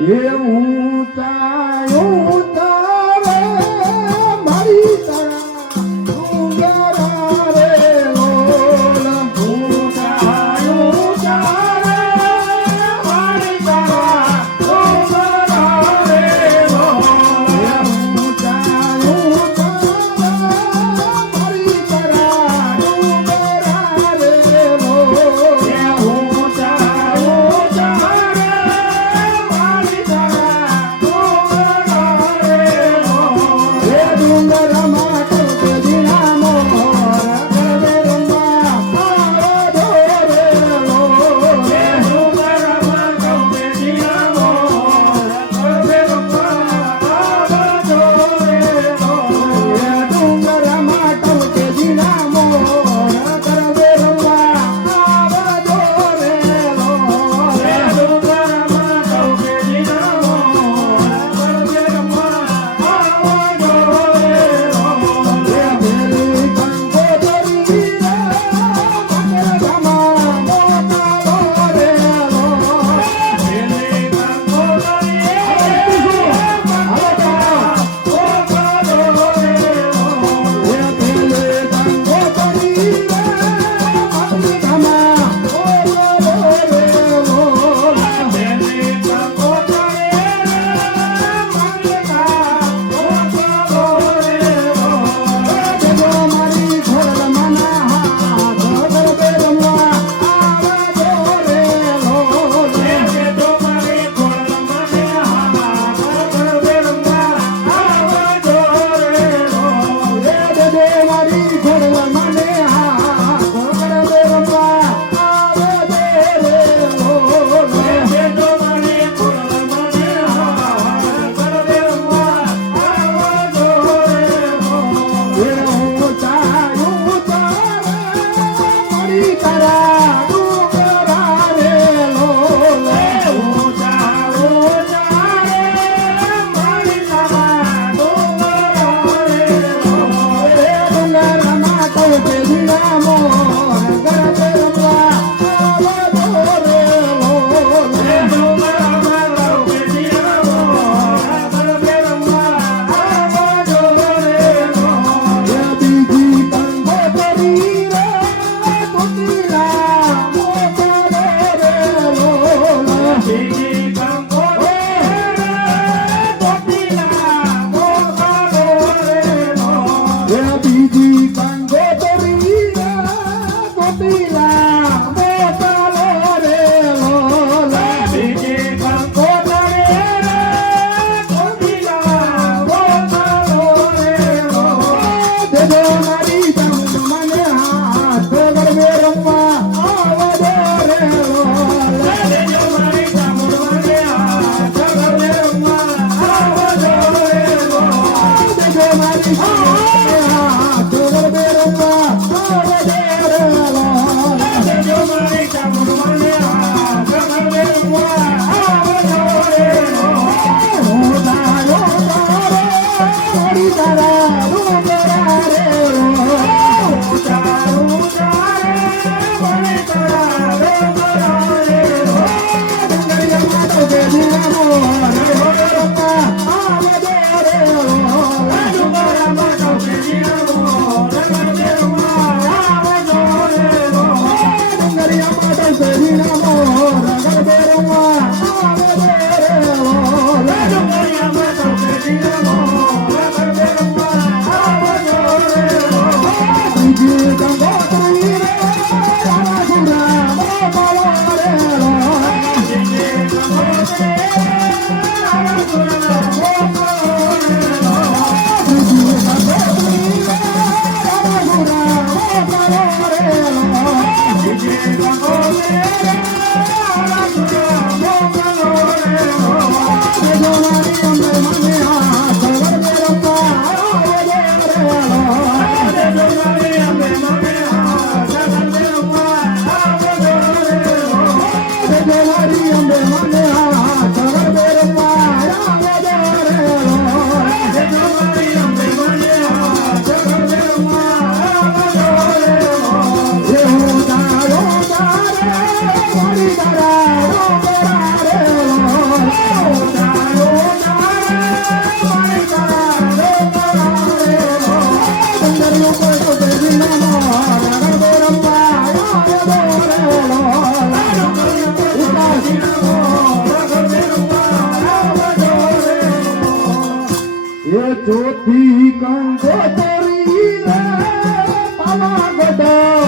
એ ઊંચા ઊંચા ચોથી કંકોતરી રે પાવાગઢ. મોકલો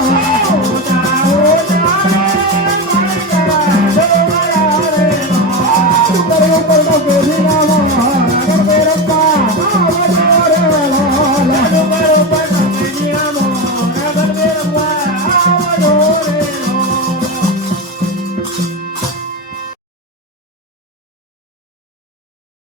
Oh.